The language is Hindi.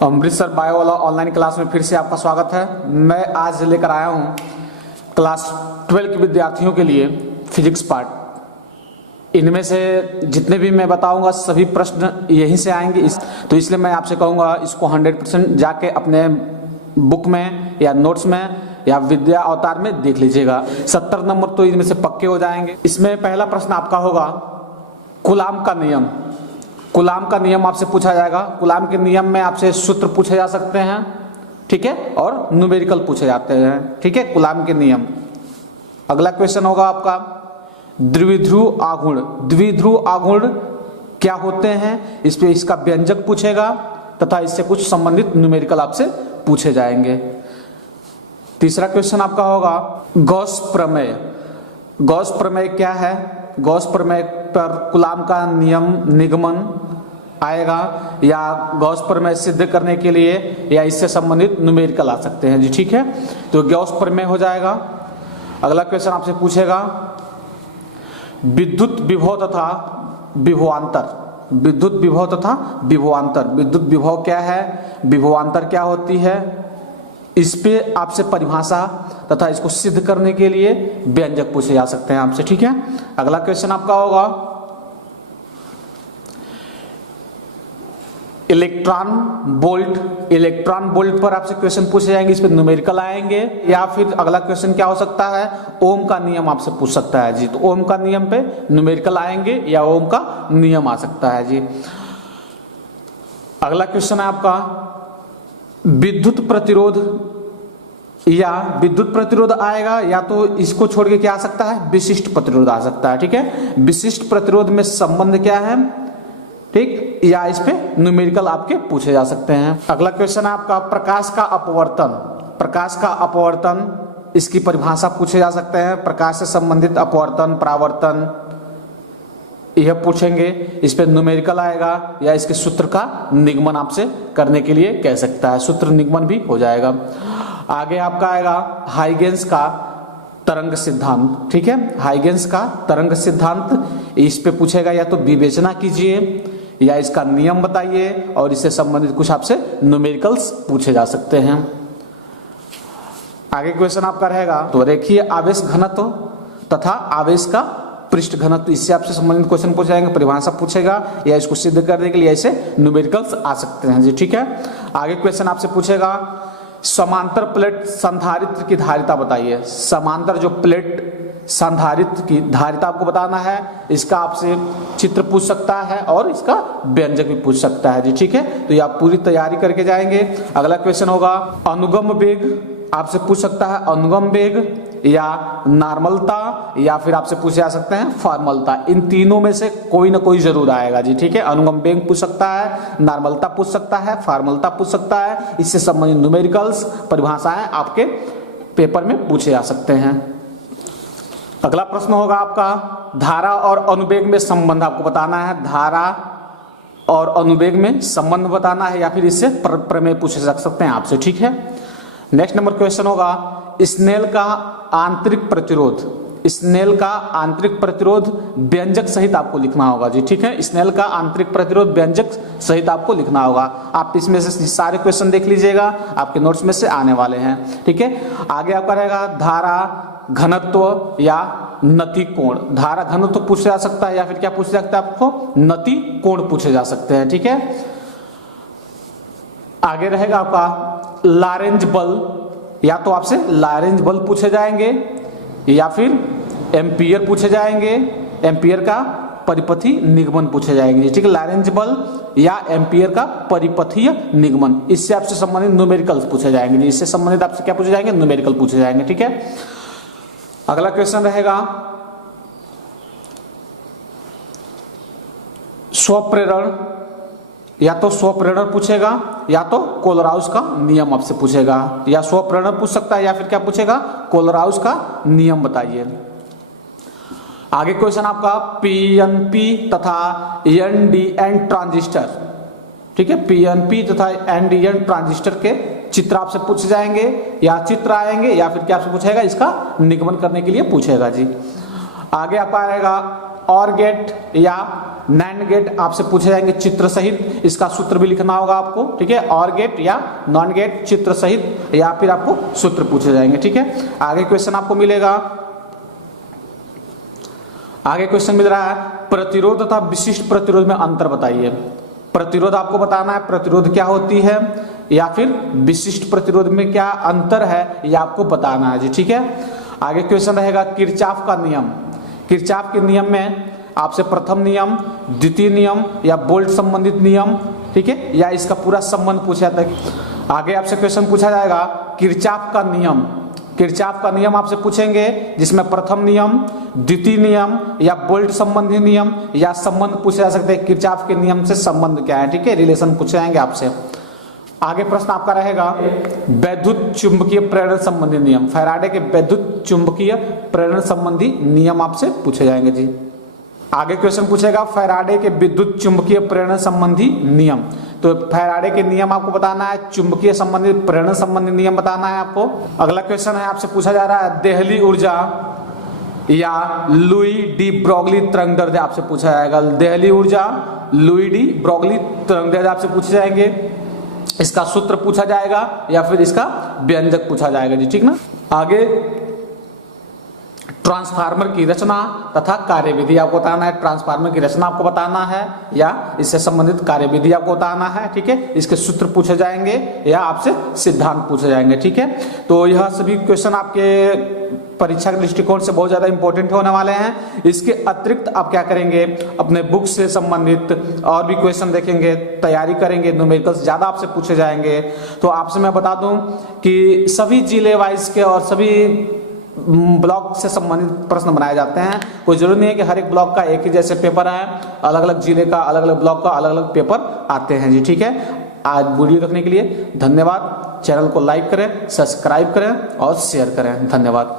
अमृतसर बायो वाला ऑनलाइन क्लास में फिर से आपका स्वागत है। मैं आज लेकर आया हूँ क्लास 12 के विद्यार्थियों के लिए फिजिक्स पार्ट। इनमें से जितने भी मैं बताऊंगा सभी प्रश्न यहीं से आएंगे, तो इसलिए मैं आपसे कहूँगा इसको 100% जाके अपने बुक में या नोट्स में या विद्या अवतार में देख लीजिएगा। 70 नंबर तो इनमें से पक्के हो जाएंगे। इसमें पहला प्रश्न आपका होगा कूलाम का नियम। कूलाम का नियम आपसे पूछा जाएगा। कूलाम के नियम में आपसे सूत्र पूछे जा सकते हैं, ठीक है, और न्यूमेरिकल पूछे जाते हैं, ठीक है, कूलाम के नियम। अगला क्वेश्चन होगा आपका द्विध्रुव आघूर्ण। द्विध्रुव आघूर्ण क्या होते हैं, इस पे इसका व्यंजक पूछेगा तथा इससे कुछ संबंधित न्यूमेरिकल आपसे पूछे जाएंगे। तीसरा क्वेश्चन आपका होगा गॉस प्रमेय। गॉस प्रमेय क्या है? गॉस प्रमेय पर कूलाम का नियम निगमन आएगा या गॉस प्रमेय सिद्ध करने के लिए या इससे संबंधित न्यूमेरिकल आ सकते हैं जी, ठीक है, तो गॉस प्रमेय हो जाएगा। अगला क्वेश्चन आपसे पूछेगा विद्युत विभव तथा विभवांतर। विद्युत विभव तथा विभवांतर। विद्युत विभव क्या है, विभवांतर क्या होती है, इस पे आपसे परिभाषा तथा इसको सिद्ध करने के लिए व्यंजक पूछे जा सकते हैं आपसे, ठीक है। अगला क्वेश्चन आपका होगा इलेक्ट्रॉन बोल्ट। इलेक्ट्रॉन बोल्ट पर आपसे क्वेश्चन पूछे जाएंगे, इस पे न्यूमेरिकल आएंगे। या फिर अगला क्वेश्चन क्या हो सकता है, ओम का नियम आपसे पूछ सकता है जी, तो ओम का नियम पे न्यूमेरिकल आएंगे या ओम का नियम आ सकता है जी। अगला क्वेश्चन है आपका विद्युत प्रतिरोध। या विद्युत प्रतिरोध आएगा या तो इसको छोड़ के क्या आ सकता है, विशिष्ट प्रतिरोध आ सकता है, ठीक है। विशिष्ट प्रतिरोध में संबंध क्या है, ठीक, या इस पे न्यूमेरिकल आपके पूछे जा सकते हैं। अगला क्वेश्चन है आपका प्रकाश का अपवर्तन। प्रकाश का अपवर्तन, इसकी परिभाषा पूछे जा सकते हैं। प्रकाश से संबंधित अपवर्तन, परावर्तन यह पूछेंगे, इस पे न्यूमेरिकल आएगा या इसके सूत्र का निगमन आपसे करने के लिए कह सकता है, सूत्र निगमन भी हो जाएगा। आगे आपका आएगा हाइगेंस का तरंग सिद्धांत, ठीक है, हाइगेंस का तरंग सिद्धांत, इस पे पूछेगा या तो विवेचना कीजिए या इसका नियम बताइए और इससे संबंधित कुछ आपसे न्यूमेरिकल्स पूछे जा सकते हैं। आगे क्वेश्चन आपका रहेगा तो रेखीय आवेश घनत्व तथा आवेश का पृष्ठ घनत्व, इससे आपसे संबंधित क्वेश्चन पूछे जाएंगे, परिभाषा पूछेगा या इसको सिद्ध करने के लिए ऐसे न्यूमेरिकल्स आ सकते हैं जी, ठीक है। आगे क्वेश्चन आपसे पूछेगा समांतर प्लेट संधारित्र की धारिता बताइए। समांतर जो प्लेट संधारित्र की धारिता आपको बताना है, इसका आपसे चित्र पूछ सकता है और इसका व्यंजक भी पूछ सकता है जी, ठीक है, तो ये आप पूरी तैयारी करके जाएंगे। अगला क्वेश्चन होगा अनुगम वेग। आपसे पूछ सकता है अनुगम वेग या नॉर्मलता या फिर आपसे पूछे जा सकते हैं फॉर्मलता। इन तीनों में से कोई ना कोई जरूर आएगा जी, ठीक है। अनुगम वेग पूछ सकता है, नॉर्मलता पूछ सकता है, फॉर्मलता पूछ सकता है, इससे संबंधित न्यूमेरिकल्स परिभाषाएं आपके पेपर में पूछे जा सकते हैं। अगला प्रश्न होगा आपका धारा और अनुवेग में संबंध आपको बताना है। धारा और अनुवेग में संबंध बताना है या फिर इससे प्रमेय पूछे जा सकते हैं आपसे, ठीक है। नेक्स्ट नंबर क्वेश्चन होगा स्नेल का आंतरिक प्रतिरोध। स्नेल का आंतरिक प्रतिरोध व्यंजक सहित आपको लिखना होगा जी, ठीक है। स्नेल का आंतरिक प्रतिरोध व्यंजक सहित आपको लिखना होगा। आप इसमें से सारे क्वेश्चन देख लीजिएगा, आपके नोट्स में से आने वाले हैं, ठीक है। आगे आपका रहेगा धारा घनत्व या नति कोण। धारा घनत्व पूछा जा सकता है या फिर क्या पूछा जा सकता है आपको, नति कोण पूछे जा सकते हैं, ठीक है। आगे रहेगा आपका लॉरेंज बल। या तो आपसे लॉरेंज बल पूछे जाएंगे या फिर एम्पियर पूछे जाएंगे, एम्पियर का परिपथी निगमन पूछे जाएंगे, ठीक है। लॉरेंज बल या एम्पियर का परिपथीय निगमन, इससे आपसे संबंधित न्यूमेरिकल्स पूछे जाएंगे। इससे संबंधित आपसे क्या पूछे जाएंगे, न्यूमेरिकल पूछे जाएंगे, ठीक है। अगला क्वेश्चन रहेगा स्वप्रेरण। या तो स्वप्रेरण पूछेगा या तो कोलराउस का नियम आपसे पूछेगा, या स्वप्रेरण पूछ सकता है या फिर क्या पूछेगा, कोलराउस का नियम बताइए। आगे क्वेश्चन आपका पीएनपी तथा एनडीएन ट्रांजिस्टर, ठीक है। पीएनपी तथा एनडीएन ट्रांजिस्टर के चित्र आपसे पूछे जाएंगे या चित्र आएंगे या फिर क्या आपसे पूछेगा, इसका निगमन करने के लिए पूछेगा जी। आगे आपका आएगा और गेट या नैंड गेट आपसे पूछे जाएंगे चित्र सहित, इसका सूत्र भी लिखना होगा आपको, ठीक है। और गेट या नॉन गेट चित्र सहित या फिर आपको सूत्र पूछे जाएंगे, ठीक है। आगे क्वेश्चन आपको मिलेगा, आगे क्वेश्चन मिल रहा है प्रतिरोध तथा विशिष्ट प्रतिरोध में अंतर बताइए। प्रतिरोध आपको बताना है प्रतिरोध क्या होती है या फिर विशिष्ट प्रतिरोध में क्या अंतर है ये आपको बताना है जी, ठीक है। आगे क्वेश्चन रहेगा किरचॉफ का नियम। किरचॉफ के नियम में आपसे प्रथम नियम, द्वितीय नियम या बोल्ट संबंधित नियम, ठीक है, या इसका पूरा संबंध पूछा जाता है। आगे आपसे क्वेश्चन पूछा जाएगा किरचॉफ का नियम। किरचॉफ का नियम आपसे पूछेंगे जिसमें प्रथम नियम, द्वितीय नियम या बोल्ट संबंधी नियम या संबंध पूछे जा सकते हैं। किरचॉफ के नियम से संबंध क्या है, ठीक है, रिलेशन पूछे जाएंगे आपसे। आगे प्रश्न आपका रहेगा वैद्युत चुंबकीय प्रेरण संबंधी नियम। फैराडे के वैद्युत चुंबकीय प्रेरण संबंधी नियम आपसे पूछे जाएंगे जी। आगे क्वेश्चन पूछेगा फैराडे के विद्युत चुंबकीय प्रेरण संबंधी नियम। तो फैराडे के नियम आपको बताना है, चुंबकीय संबंधी प्रेरण संबंधी नियम बताना है आपको। अगला क्वेश्चन है आपसे पूछा जा रहा है देहली ऊर्जा या लुई डी ब्रोगली तरंगदैर्ध्य आपसे पूछा जाएगा। देहली ऊर्जा, लुई डी ब्रोगली तरंगदैर्ध्य आपसे पूछे जाएंगे, इसका सूत्र पूछा जाएगा या फिर इसका व्यंजक पूछा जाएगा जी, ठीक ना। आगे ट्रांसफार्मर की रचना तथा कार्यविधि आपको बताना है। ट्रांसफार्मर की रचना आपको बताना है या इससे संबंधित कार्यविधि आपको बताना है, ठीक है। इसके सूत्र पूछे जाएंगे या आपसे सिद्धांत पूछे जाएंगे, ठीक है। तो यह सभी क्वेश्चन आपके परीक्षा के दृष्टिकोण से बहुत ज्यादा इंपॉर्टेंट होने वाले हैं। इसके अतिरिक्त आप क्या करेंगे, अपने बुक से संबंधित और भी क्वेश्चन देखेंगे, तैयारी करेंगे, न्यूमेरिकल्स ज्यादा आपसे पूछे जाएंगे। तो आपसे मैं बता दूं कि सभी जिले वाइज के और सभी ब्लॉक से संबंधित प्रश्न बनाए जाते हैं। कोई जरूरी नहीं है कि हर एक ब्लॉक का एक ही जैसे पेपर है, अलग अलग जिले का, अलग अलग ब्लॉक का अलग अलग पेपर आते हैं जी, ठीक है। आज वीडियो देखने के लिए धन्यवाद। चैनल को लाइक करें, सब्सक्राइब करें और शेयर करें। धन्यवाद।